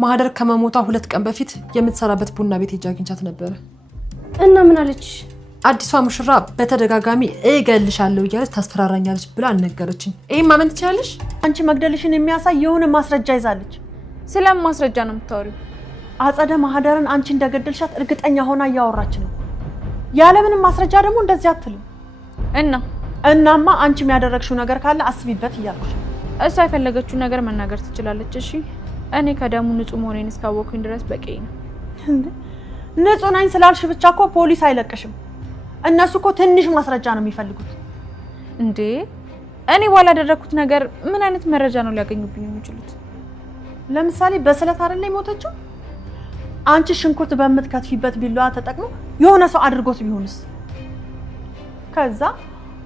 ማህደር ከመሞቷ 2 ቀን በፊት የምትሰራበት ቡና ቤት ሄጄ አግኝቻት ነበር። እና ምን አለች? አዲሷ ሙሽራ በተደጋጋሚ እገልሻለሁ እያለች ታስፈራራኛለች ብላ አልነገረችኝ። ይሄን ማመን ትችያለሽ? አንቺ መግደልሽን የሚያሳይ የሆነ ማስረጃ ይዛለች። ስለምን ማስረጃ ነው የምታወሪው? አጸደ ማህደርን አንቺ እንደገደልሻት እርግጠኛ ሆና እያወራች ነው። ያለምንም ማስረጃ ደግሞ እንደዚህ አትልም። እናማ አንቺ የሚያደረግሽው ነገር ካለ አስቢበት እያልኩሽ። እሷ የፈለገችው ነገር መናገር ትችላለች። እሺ እኔ ከደሙ ንጹህ መሆኔን እስካወቅኩኝ ድረስ በቂ ነው። ንጹህ ነኝ ስላልሽ ብቻ እኮ ፖሊስ አይለቅሽም። እነሱ እኮ ትንሽ ማስረጃ ነው የሚፈልጉት። እንዴ እኔ ባላደረኩት ነገር ምን አይነት መረጃ ነው ሊያገኙብኝ የሚችሉት? ለምሳሌ በስለት አይደል የሞተችው? አንቺ ሽንኩርት በምትከትፊበት ቢላዋ ተጠቅሞ የሆነ ሰው አድርጎት ቢሆንስ? ከዛ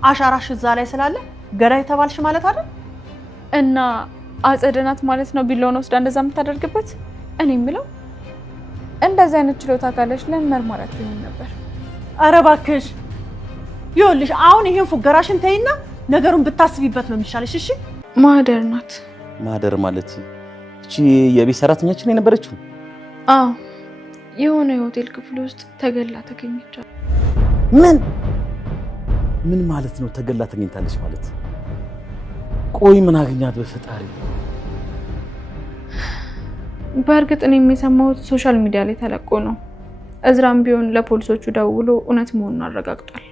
አሻራሽ እዛ ላይ ስላለ ገዳይ ተባልሽ ማለት አይደል? እና አጸደናት ማለት ነው ቢላውን ወስዳ እንደዛ የምታደርግበት? እኔ የምለው እንደዚህ አይነት ችሎታ ካለሽ ለምን መርማራት ይሆን ነበር? ኧረ እባክሽ ይኸውልሽ፣ አሁን ይሄን ፉገራሽን ተይና ነገሩን ብታስቢበት ነው የሚሻልሽ። እሺ ማህደር ናት። ማህደር ማለት እቺ የቤት ሰራተኛችን የነበረችው? አዎ የሆነ የሆቴል ክፍል ውስጥ ተገላ ተገኘች። ምን ማለት ነው ተገላ ተገኝታለች ማለት? ቆይ ምን አገኛት በፈጣሪ? በእርግጥ እኔ የሰማሁት ሶሻል ሚዲያ ላይ ተለቆ ነው። እዝራም ቢሆን ለፖሊሶቹ ደውሎ እውነት መሆኑን አረጋግጧል።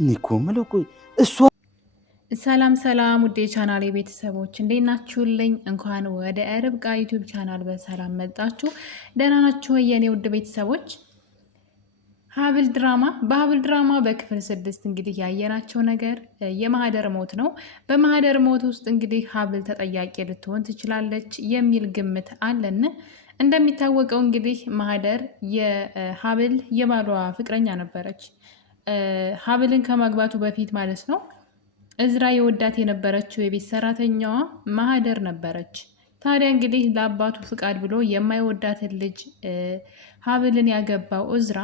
ኒኮ ማለት ቆይ እሷ ሰላም ውዴ ቻናሌ ቤተሰቦች እንዴት ናችሁልኝ? እንኳን ወደ ርብቃ ዩቲዩብ ቻናል በሰላም መጣችሁ። ደህና ናችሁ የኔ ውድ ቤተሰቦች? በሀብል ድራማ በክፍል 6 እንግዲህ ያየናቸው ነገር የማህደር ሞት ነው። በማህደር ሞት ውስጥ እንግዲህ ሀብል ተጠያቂ ልትሆን ትችላለች የሚል ግምት አለን። እንደሚታወቀው እንግዲህ ማህደር የሀብል የባሏ ፍቅረኛ ነበረች። ሀብልን ከማግባቱ በፊት ማለት ነው። እዝራ የወዳት የነበረችው የቤት ሰራተኛዋ ማህደር ነበረች። ታዲያ እንግዲህ ለአባቱ ፍቃድ ብሎ የማይወዳትን ልጅ ሀብልን ያገባው እዝራ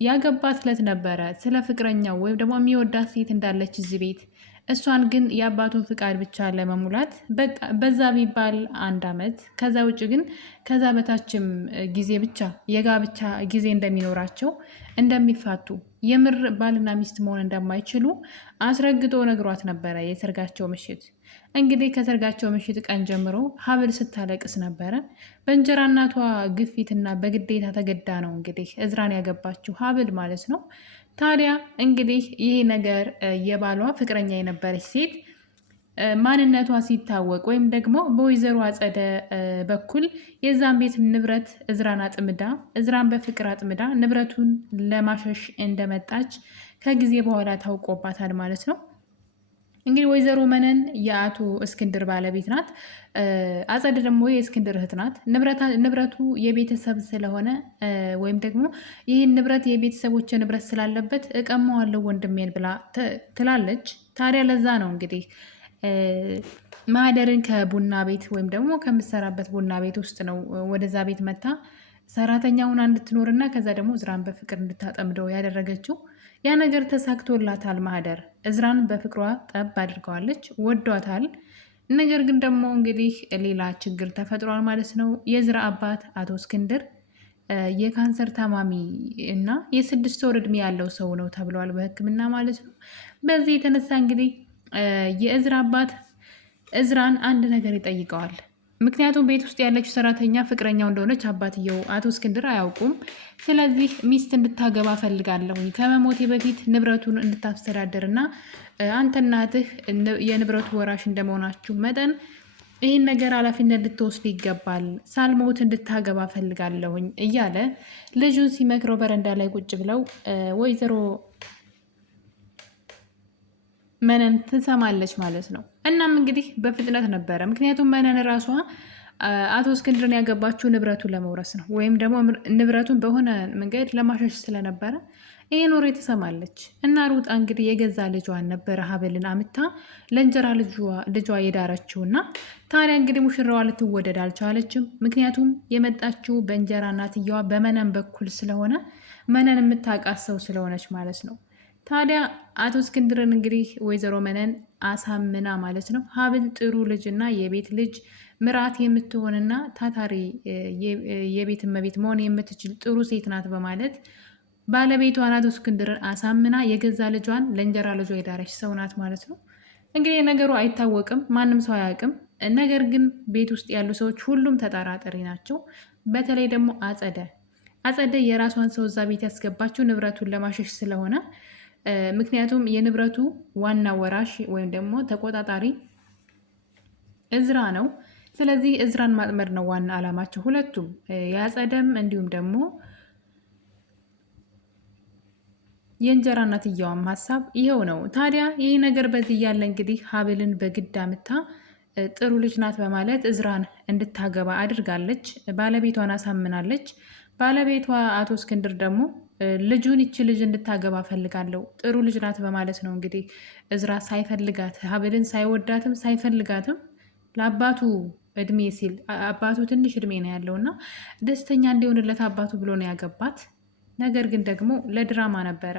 ያገባት ዕለት ነበረ ስለ ፍቅረኛው ወይም ደግሞ የሚወዳት ሴት እንዳለች እዚህ ቤት። እሷን ግን የአባቱን ፍቃድ ብቻ ለመሙላት በዛ ቢባል 1 ዓመት፣ ከዛ ውጭ ግን ከዛ በታችም ጊዜ ብቻ የጋብቻ ጊዜ እንደሚኖራቸው እንደሚፋቱ የምር ባልና ሚስት መሆን እንደማይችሉ አስረግጦ ነግሯት ነበረ። የሰርጋቸው ምሽት እንግዲህ ከሰርጋቸው ምሽት ቀን ጀምሮ ሀብል ስታለቅስ ነበረ። በእንጀራ እናቷ ግፊትና በግዴታ ተገዳ ነው እንግዲህ እዝራን ያገባችው ሀብል ማለት ነው። ታዲያ እንግዲህ ይህ ነገር የባሏ ፍቅረኛ የነበረች ሴት ማንነቷ ሲታወቅ ወይም ደግሞ በወይዘሮ አጸደ በኩል የዛን ቤት ንብረት እዝራን በፍቅር አጥምዳ ንብረቱን ለማሸሽ እንደመጣች ከጊዜ በኋላ ታውቆባታል ማለት ነው። እንግዲህ ወይዘሮ መነን የአቶ እስክንድር ባለቤት ናት። አጸደ ደግሞ የእስክንድር እህት ናት። ንብረቱ የቤተሰብ ስለሆነ ወይም ደግሞ ይህን ንብረት የቤተሰቦች ንብረት ስላለበት እቀማዋለሁ ወንድሜን ብላ ትላለች። ታዲያ ለዛ ነው እንግዲህ ማህደርን ከቡና ቤት ወይም ደግሞ ከምትሰራበት ቡና ቤት ውስጥ ነው ወደዛ ቤት መታ ሰራተኛውን እንድትኖርና ከዛ ደግሞ እዝራን በፍቅር እንድታጠምደው ያደረገችው። ያ ነገር ተሳክቶላታል። ማህደር እዝራን በፍቅሯ ጠብ አድርገዋለች፣ ወዷታል። ነገር ግን ደግሞ እንግዲህ ሌላ ችግር ተፈጥሯል ማለት ነው። የእዝራ አባት አቶ እስክንድር የካንሰር ታማሚ እና የ6 ወር እድሜ ያለው ሰው ነው ተብሏል በሕክምና ማለት ነው። በዚህ የተነሳ እንግዲህ የእዝራ አባት እዝራን አንድ ነገር ይጠይቀዋል። ምክንያቱም ቤት ውስጥ ያለችው ሰራተኛ ፍቅረኛው እንደሆነች አባትየው አቶ እስክንድር አያውቁም። ስለዚህ ሚስት እንድታገባ ፈልጋለሁኝ ከመሞቴ በፊት ንብረቱን እንድታስተዳድርና አንተ እናትህ የንብረቱ ወራሽ እንደመሆናችሁ መጠን ይህን ነገር ኃላፊነት ልትወስድ ይገባል፣ ሳልሞት እንድታገባ ፈልጋለሁኝ እያለ ልጁን ሲመክረው በረንዳ ላይ ቁጭ ብለው ወይዘሮ መነን ትሰማለች ማለት ነው። እናም እንግዲህ በፍጥነት ነበረ። ምክንያቱም መነን ራሷ አቶ እስክንድርን ያገባችው ንብረቱን ለመውረስ ነው ወይም ደግሞ ንብረቱን በሆነ መንገድ ለማሸሽ ስለነበረ ይህን ወሬ ትሰማለች እና ሩጣ እንግዲህ የገዛ ልጇን ነበረ ሀብልን አምታ ለእንጀራ ልጇ የዳረችው እና ታዲያ እንግዲህ ሙሽራዋ ልትወደድ አልቻለችም። ምክንያቱም የመጣችው በእንጀራ እናትየዋ በመነን በኩል ስለሆነ መነን የምታውቃት ሰው ስለሆነች ማለት ነው። ታዲያ አቶ እስክንድርን እንግዲህ ወይዘሮ መነን አሳምና ማለት ነው ሀብል ጥሩ ልጅና የቤት ልጅ ምራት የምትሆንና ታታሪ የቤት እመቤት መሆን የምትችል ጥሩ ሴት ናት በማለት ባለቤቷን አቶ እስክንድርን አሳምና የገዛ ልጇን ለእንጀራ ልጇ የዳረች ሰው ናት ማለት ነው። እንግዲህ ነገሩ አይታወቅም፣ ማንም ሰው አያውቅም። ነገር ግን ቤት ውስጥ ያሉ ሰዎች ሁሉም ተጠራጣሪ ናቸው። በተለይ ደግሞ አጸደ የራሷን ሰው እዛ ቤት ያስገባችው ንብረቱን ለማሸሽ ስለሆነ ምክንያቱም የንብረቱ ዋና ወራሽ ወይም ደግሞ ተቆጣጣሪ እዝራ ነው። ስለዚህ እዝራን ማጥመድ ነው ዋና ዓላማቸው ሁለቱም፣ የአጸደም እንዲሁም ደግሞ የእንጀራ እናትየዋም ሀሳብ ይኸው ነው። ታዲያ ይህ ነገር በዚህ እያለ እንግዲህ ሀብልን በግድ አምታ ጥሩ ልጅ ናት በማለት እዝራን እንድታገባ አድርጋለች። ባለቤቷን አሳምናለች። ባለቤቷ አቶ እስክንድር ደግሞ ልጁን ይቺ ልጅ እንድታገባ ፈልጋለሁ ጥሩ ልጅ ናት በማለት ነው እንግዲህ እዝራ ሳይፈልጋት ሀብልን ሳይወዳትም ሳይፈልጋትም ለአባቱ እድሜ ሲል አባቱ ትንሽ እድሜ ነው ያለው እና ደስተኛ እንዲሆንለት አባቱ ብሎ ነው ያገባት። ነገር ግን ደግሞ ለድራማ ነበረ።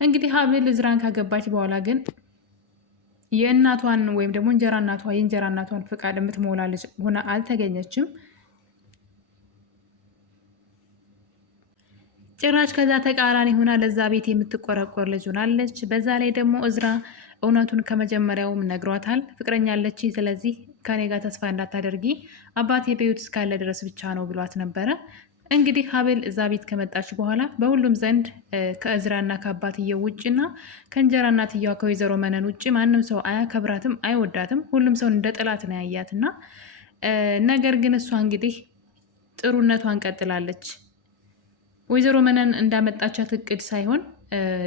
እንግዲህ ሀብል እዝራን ካገባች በኋላ ግን የእናቷን ወይም ደግሞ የእንጀራ እናቷን ፍቃድ የምትሞላ ልጅ ሆና አልተገኘችም። ጭራሽ ከዛ ተቃራኒ ሆና ለዛ ቤት የምትቆረቆር ልጅ ሆናለች። በዛ ላይ ደግሞ እዝራ እውነቱን ከመጀመሪያውም ነግሯታል። ፍቅረኛ አለች፣ ስለዚህ ከኔ ጋር ተስፋ እንዳታደርጊ አባቴ በሕይወት እስካለ ድረስ ብቻ ነው ብሏት ነበረ። እንግዲህ ሀብል እዛ ቤት ከመጣች በኋላ በሁሉም ዘንድ ከእዝራና ከአባትየው ውጭና ከእንጀራ እናትየዋ ከወይዘሮ መነን ውጭ ማንም ሰው አያከብራትም፣ አይወዳትም። ሁሉም ሰው እንደ ጥላት ነው ያያትና ነገር ግን እሷ እንግዲህ ጥሩነቷን ቀጥላለች። ወይዘሮ መነን እንዳመጣቻት እቅድ ሳይሆን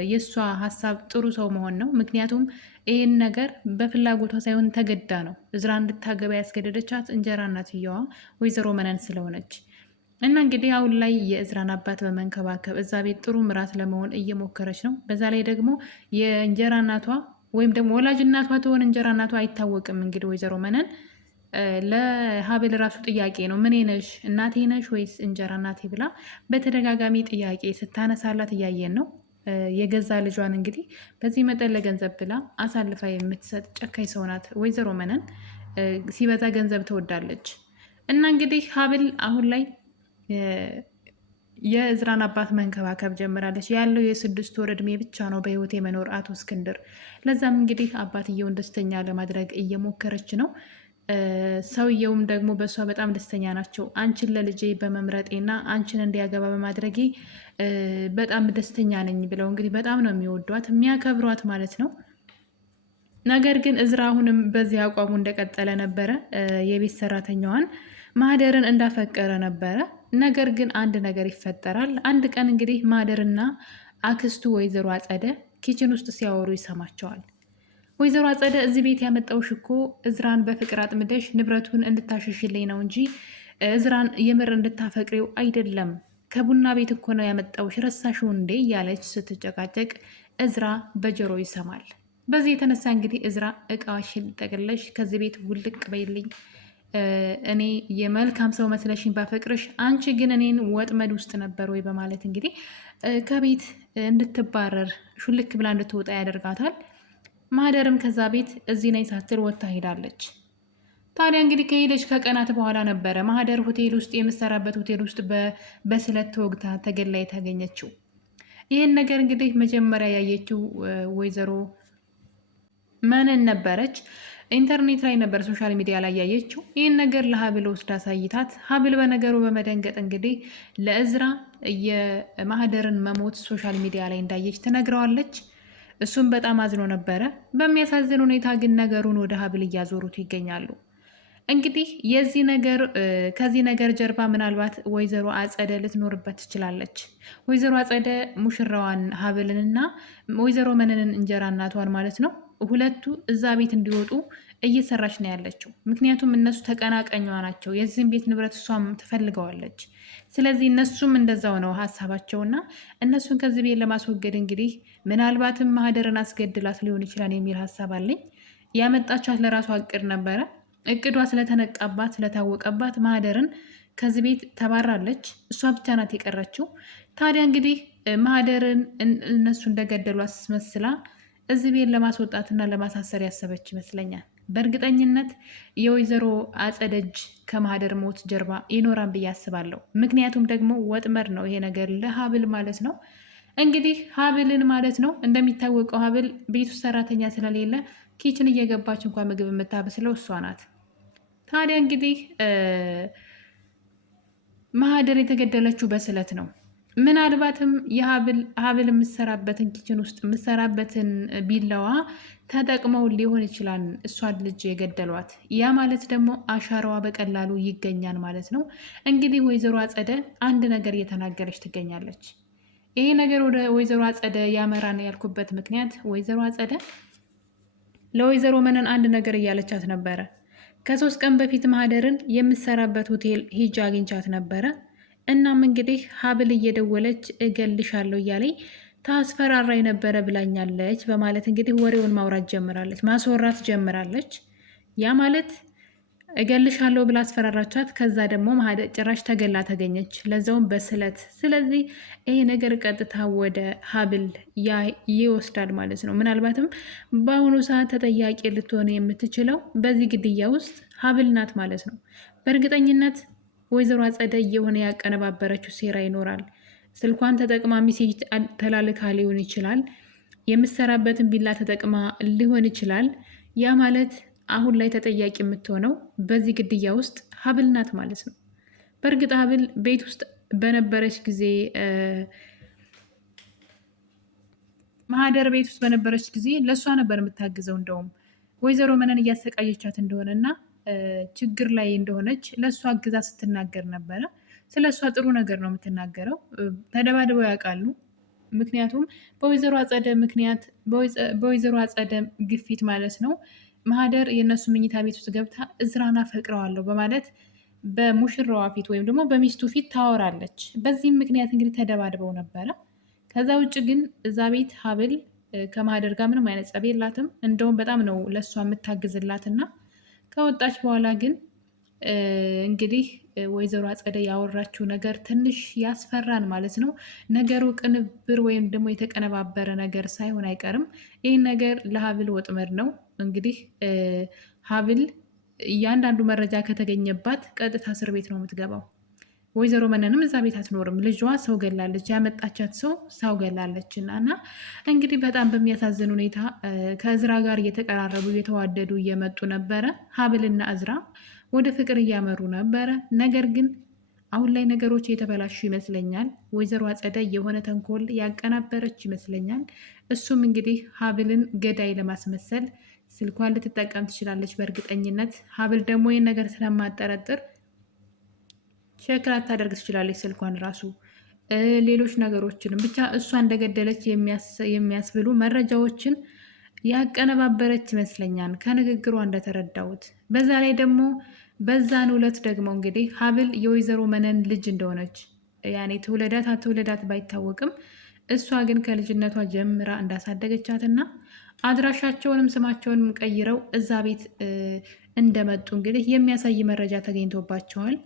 የእሷ ሀሳብ ጥሩ ሰው መሆን ነው። ምክንያቱም ይህን ነገር በፍላጎቷ ሳይሆን ተገዳ ነው እዝራ እንድታገባ ያስገደደቻት እንጀራ እናትየዋ ወይዘሮ መነን ስለሆነች እና እንግዲህ አሁን ላይ የእዝራን አባት በመንከባከብ እዛ ቤት ጥሩ ምራት ለመሆን እየሞከረች ነው። በዛ ላይ ደግሞ የእንጀራ እናቷ ወይም ደግሞ ወላጅ እናቷ ትሆን እንጀራ እናቷ አይታወቅም። እንግዲህ ወይዘሮ መነን ለሀብል ራሱ ጥያቄ ነው፣ ምን ነሽ እናቴ ነሽ ወይስ እንጀራ እናቴ ብላ በተደጋጋሚ ጥያቄ ስታነሳላት እያየን ነው። የገዛ ልጇን እንግዲህ በዚህ መጠን ለገንዘብ ብላ አሳልፋ የምትሰጥ ጨካኝ ሰው ናት ወይዘሮ መነን። ሲበዛ ገንዘብ ትወዳለች። እና እንግዲህ ሀብል አሁን ላይ የእዝራን አባት መንከባከብ ጀምራለች። ያለው የ6 ወር እድሜ ብቻ ነው በህይወት የመኖር አቶ እስክንድር። ለዛም እንግዲህ አባትየውን ደስተኛ ለማድረግ እየሞከረች ነው። ሰውየውም ደግሞ በእሷ በጣም ደስተኛ ናቸው። አንቺን ለልጄ በመምረጤና አንቺን እንዲያገባ በማድረጌ በጣም ደስተኛ ነኝ ብለው እንግዲህ በጣም ነው የሚወዷት የሚያከብሯት ማለት ነው። ነገር ግን እዝራ አሁንም በዚህ አቋሙ እንደቀጠለ ነበረ። የቤት ሰራተኛዋን ማህደርን እንዳፈቀረ ነበረ። ነገር ግን አንድ ነገር ይፈጠራል። አንድ ቀን እንግዲህ ማህደርና አክስቱ ወይዘሮ አጸደ ኪችን ውስጥ ሲያወሩ ይሰማቸዋል። ወይዘሮ አጸደ እዚህ ቤት ያመጣውሽ እኮ እዝራን በፍቅር አጥምደሽ ንብረቱን እንድታሸሽልኝ ነው እንጂ እዝራን የምር እንድታፈቅሪው አይደለም። ከቡና ቤት እኮ ነው ያመጣውሽ፣ ረሳሽው እንዴ እያለች ስትጨቃጨቅ እዝራ በጆሮ ይሰማል። በዚህ የተነሳ እንግዲህ እዝራ እቃሽን ጠቅለሽ ከዚህ ቤት ውልቅ በይልኝ፣ እኔ የመልካም ሰው መስለሽኝ ባፈቅርሽ፣ አንቺ ግን እኔን ወጥመድ ውስጥ ነበር ወይ በማለት እንግዲህ ከቤት እንድትባረር ሹልክ ብላ እንድትወጣ ያደርጋታል። ማህደርም ከዛ ቤት እዚህ ነኝ ሳትል ወጥታ ሄዳለች። ታዲያ እንግዲህ ከሄደች ከቀናት በኋላ ነበረ ማህደር ሆቴል ውስጥ የምሰራበት ሆቴል ውስጥ በስለት ተወግታ ተገላ የተገኘችው። ይህን ነገር እንግዲህ መጀመሪያ ያየችው ወይዘሮ መነን ነበረች። ኢንተርኔት ላይ ነበር፣ ሶሻል ሚዲያ ላይ ያየችው። ይህን ነገር ለሀብል ወስዳ አሳይታት፣ ሀብል በነገሩ በመደንገጥ እንግዲህ ለእዝራ የማህደርን መሞት ሶሻል ሚዲያ ላይ እንዳየች ትነግረዋለች። እሱም በጣም አዝኖ ነበረ። በሚያሳዝን ሁኔታ ግን ነገሩን ወደ ሀብል እያዞሩት ይገኛሉ። እንግዲህ ከዚህ ነገር ጀርባ ምናልባት ወይዘሮ አጸደ ልትኖርበት ትችላለች። ወይዘሮ አጸደ ሙሽራዋን ሀብልንና ወይዘሮ መነንን እንጀራ እናቷን ማለት ነው ሁለቱ እዛ ቤት እንዲወጡ እየሰራች ነው ያለችው። ምክንያቱም እነሱ ተቀናቀኟ ናቸው። የዚህም ቤት ንብረት እሷም ትፈልገዋለች። ስለዚህ እነሱም እንደዛው ነው ሀሳባቸውና እነሱን ከዚህ ቤት ለማስወገድ እንግዲህ ምናልባትም ማህደርን አስገድላት ሊሆን ይችላል የሚል ሀሳብ አለኝ። ያመጣቻት ለራሷ እቅድ ነበረ። እቅዷ ስለተነቃባት ስለታወቀባት ማህደርን ከዚህ ቤት ተባራለች። እሷ ብቻ ናት የቀረችው። ታዲያ እንግዲህ ማህደርን እነሱ እንደገደሉ አስመስላ እዚህ ቤት ለማስወጣትና ለማሳሰር ያሰበች ይመስለኛል። በእርግጠኝነት የወይዘሮ አጸደ እጅ ከማህደር ሞት ጀርባ ይኖራን ብዬ አስባለሁ። ምክንያቱም ደግሞ ወጥመድ ነው ይሄ ነገር ለሀብል ማለት ነው። እንግዲህ ሀብልን ማለት ነው እንደሚታወቀው ሀብል ቤቱ ሰራተኛ ስለሌለ ኪችን እየገባች እንኳን ምግብ የምታበስለው እሷ ናት። ታዲያ እንግዲህ ማህደር የተገደለችው በስለት ነው። ምናልባትም ሀብል የምሰራበትን ኪችን ውስጥ የምሰራበትን ቢላዋ ተጠቅመው ሊሆን ይችላል እሷን ልጅ የገደሏት። ያ ማለት ደግሞ አሻራዋ በቀላሉ ይገኛል ማለት ነው። እንግዲህ ወይዘሮ አጸደ አንድ ነገር እየተናገረች ትገኛለች። ይሄ ነገር ወደ ወይዘሮ አጸደ ያመራ ነው ያልኩበት ምክንያት ወይዘሮ አጸደ ለወይዘሮ መነን አንድ ነገር እያለቻት ነበረ። ከ3 ቀን በፊት ማህደርን የምሰራበት ሆቴል ሂጅ አግኝቻት ነበረ። እናም እንግዲህ ሀብል እየደወለች እገልሻለሁ እያለኝ ታስፈራራ የነበረ ብላኛለች በማለት እንግዲህ ወሬውን ማውራት ጀምራለች፣ ማስወራት ጀምራለች። ያ ማለት እገልሻለሁ ብላ አስፈራራቻት። ከዛ ደግሞ ጭራሽ ተገላ ተገኘች፣ ለዛውም በስለት። ስለዚህ ይሄ ነገር ቀጥታ ወደ ሀብል ይወስዳል ማለት ነው። ምናልባትም በአሁኑ ሰዓት ተጠያቂ ልትሆን የምትችለው በዚህ ግድያ ውስጥ ሀብል ናት ማለት ነው። በእርግጠኝነት ወይዘሮ አጸደ የሆነ ያቀነባበረችው ሴራ ይኖራል። ስልኳን ተጠቅማ ሚሴጅ ተላልካ ሊሆን ይችላል። የምሰራበትን ቢላ ተጠቅማ ሊሆን ይችላል። ያ ማለት አሁን ላይ ተጠያቂ የምትሆነው በዚህ ግድያ ውስጥ ሀብል ናት ማለት ነው። በእርግጥ ሀብል ቤት ውስጥ በነበረች ጊዜ ማህደር ቤት ውስጥ በነበረች ጊዜ ለእሷ ነበር የምታግዘው። እንደውም ወይዘሮ መነን እያሰቃየቻት እንደሆነና ችግር ላይ እንደሆነች ለእሷ አግዛ ስትናገር ነበረ። ስለ እሷ ጥሩ ነገር ነው የምትናገረው። ተደባድበው ያውቃሉ። ምክንያቱም በወይዘሮ አጸደ ግፊት ማለት ነው ማህደር የእነሱ መኝታ ቤት ውስጥ ገብታ እዝራን አፈቅረዋለሁ በማለት በሙሽራዋ ፊት ወይም ደግሞ በሚስቱ ፊት ታወራለች። በዚህም ምክንያት እንግዲህ ተደባድበው ነበረ። ከዛ ውጭ ግን እዛ ቤት ሀብል ከማህደር ጋር ምንም አይነት ጸብ የላትም። እንደውም በጣም ነው ለእሷ የምታግዝላትና ከወጣች በኋላ ግን እንግዲህ ወይዘሮ አጸደ ያወራችው ነገር ትንሽ ያስፈራን ማለት ነው። ነገሩ ቅንብር ወይም ደግሞ የተቀነባበረ ነገር ሳይሆን አይቀርም። ይህን ነገር ለሀብል ወጥመድ ነው። እንግዲህ ሀብል እያንዳንዱ መረጃ ከተገኘባት ቀጥታ እስር ቤት ነው የምትገባው። ወይዘሮ መነንም እዛ ቤት አትኖርም። ልጇ ሰው ገላለች፣ ያመጣቻት ሰው ገላለች። እና እንግዲህ በጣም በሚያሳዝን ሁኔታ ከእዝራ ጋር እየተቀራረቡ እየተዋደዱ እየመጡ ነበረ። ሀብልና እዝራ ወደ ፍቅር እያመሩ ነበረ። ነገር ግን አሁን ላይ ነገሮች የተበላሹ ይመስለኛል። ወይዘሮ አጸደ የሆነ ተንኮል ያቀናበረች ይመስለኛል። እሱም እንግዲህ ሀብልን ገዳይ ለማስመሰል ስልኳን ልትጠቀም ትችላለች በእርግጠኝነት። ሀብል ደግሞ ይህን ነገር ስለማጠረጥር ቼክ ላታደርግ ትችላለች ስልኳን ራሱ ሌሎች ነገሮችንም ብቻ እሷ እንደገደለች የሚያስብሉ መረጃዎችን ያቀነባበረች ይመስለኛል ከንግግሯ እንደተረዳሁት። በዛ ላይ ደግሞ በዛን ዕለት ደግሞ እንግዲህ ሀብል የወይዘሮ መነን ልጅ እንደሆነች ያኔ ትውለዳት አትውለዳት ባይታወቅም እሷ ግን ከልጅነቷ ጀምራ እንዳሳደገቻትና አድራሻቸውንም ስማቸውንም ቀይረው እዛ ቤት እንደመጡ እንግዲህ የሚያሳይ መረጃ ተገኝቶባቸዋል።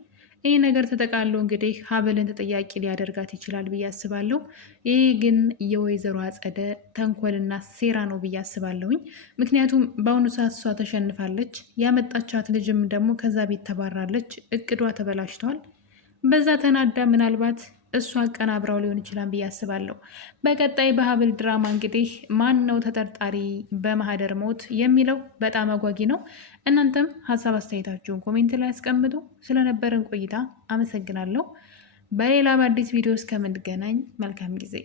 ይህ ነገር ተጠቃሎ እንግዲህ ሀብልን ተጠያቂ ሊያደርጋት ይችላል ብዬ አስባለሁ። ይህ ግን የወይዘሮ አጸደ ተንኮልና ሴራ ነው ብዬ አስባለሁኝ። ምክንያቱም በአሁኑ ሰዓት እሷ ተሸንፋለች፣ ያመጣቻት ልጅም ደግሞ ከዛ ቤት ተባራለች። እቅዷ ተበላሽቷል። በዛ ተናዳ ምናልባት እሷ አቀናብራው ሊሆን ይችላል ብዬ አስባለሁ። በቀጣይ በሀብል ድራማ እንግዲህ ማን ነው ተጠርጣሪ በማህደር ሞት የሚለው በጣም አጓጊ ነው። እናንተም ሀሳብ አስተያየታችሁን ኮሜንት ላይ አስቀምጡ። ስለነበረን ቆይታ አመሰግናለሁ። በሌላ በአዲስ ቪዲዮ እስከምንገናኝ መልካም ጊዜ